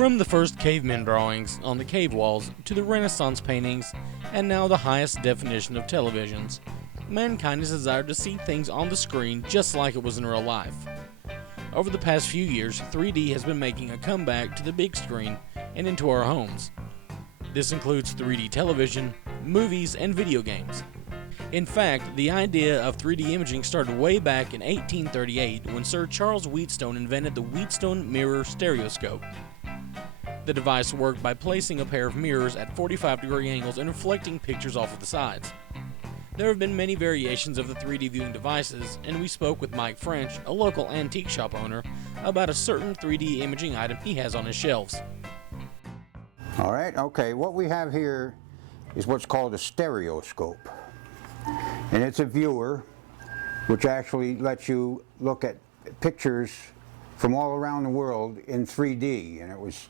From the first caveman drawings on the cave walls to the Renaissance paintings and now the highest definition of televisions, mankind has desired to see things on the screen just like it was in real life. Over the past few years, 3D has been making a comeback to the big screen and into our homes. This includes 3D television, movies, and video games. In fact, the idea of 3D imaging started way back in 1838 when Sir Charles Wheatstone invented the Wheatstone mirror stereoscope. The device worked by placing a pair of mirrors at 45-degree angles and reflecting pictures off of the sides. There have been many variations of the 3D viewing devices, and we spoke with Mike French, a local antique shop owner, about a certain 3D imaging item he has on his shelves. All right, okay, what we have here is what's called a stereoscope. And it's a viewer which actually lets you look at pictures from all around the world in 3D. And it was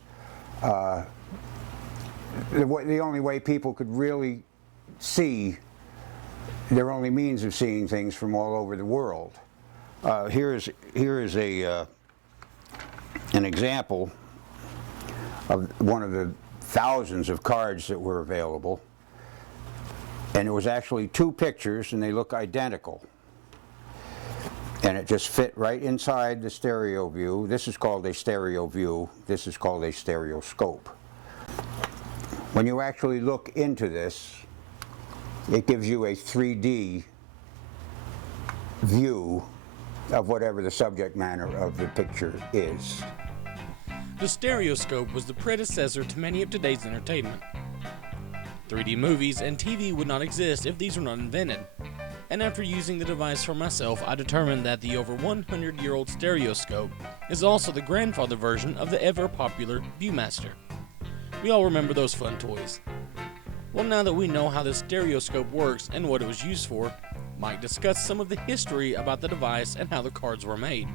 the only way people could really see, their only means of seeing things from all over the world. Here is an example of one of the thousands of cards that were available. And it was actually two pictures, and they look identical. And it just fit right inside the stereo view. This is called a stereo view. This is called a stereoscope. When you actually look into this, it gives you a 3D view of whatever the subject matter of the picture is. The stereoscope was the predecessor to many of today's entertainment. 3D movies and TV would not exist if these were not invented. And after using the device for myself, I determined that the over 100-year-old stereoscope is also the grandfather version of the ever-popular Viewmaster. We all remember those fun toys. Well, now that we know how the stereoscope works and what it was used for, Mike discussed some of the history about the device and how the cards were made.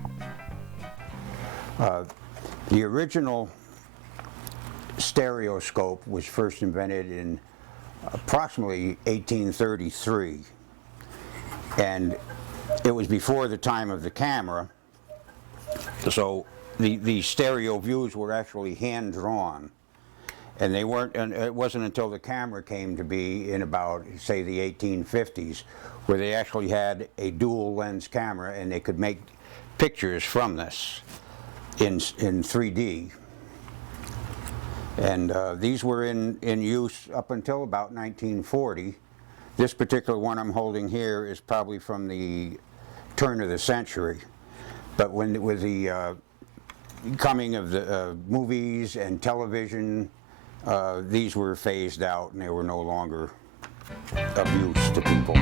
The original stereoscope was first invented in approximately 1833, and it was before the time of the camera, so the stereo views were actually hand-drawn, and they weren't, and it wasn't until the camera came to be in about, say, the 1850s, where they actually had a dual lens camera and they could make pictures from this in 3D. And these were in use up until about 1940. This particular one I'm holding here is probably from the turn of the century. But with the coming of the movies and television, these were phased out and they were no longer of use to people.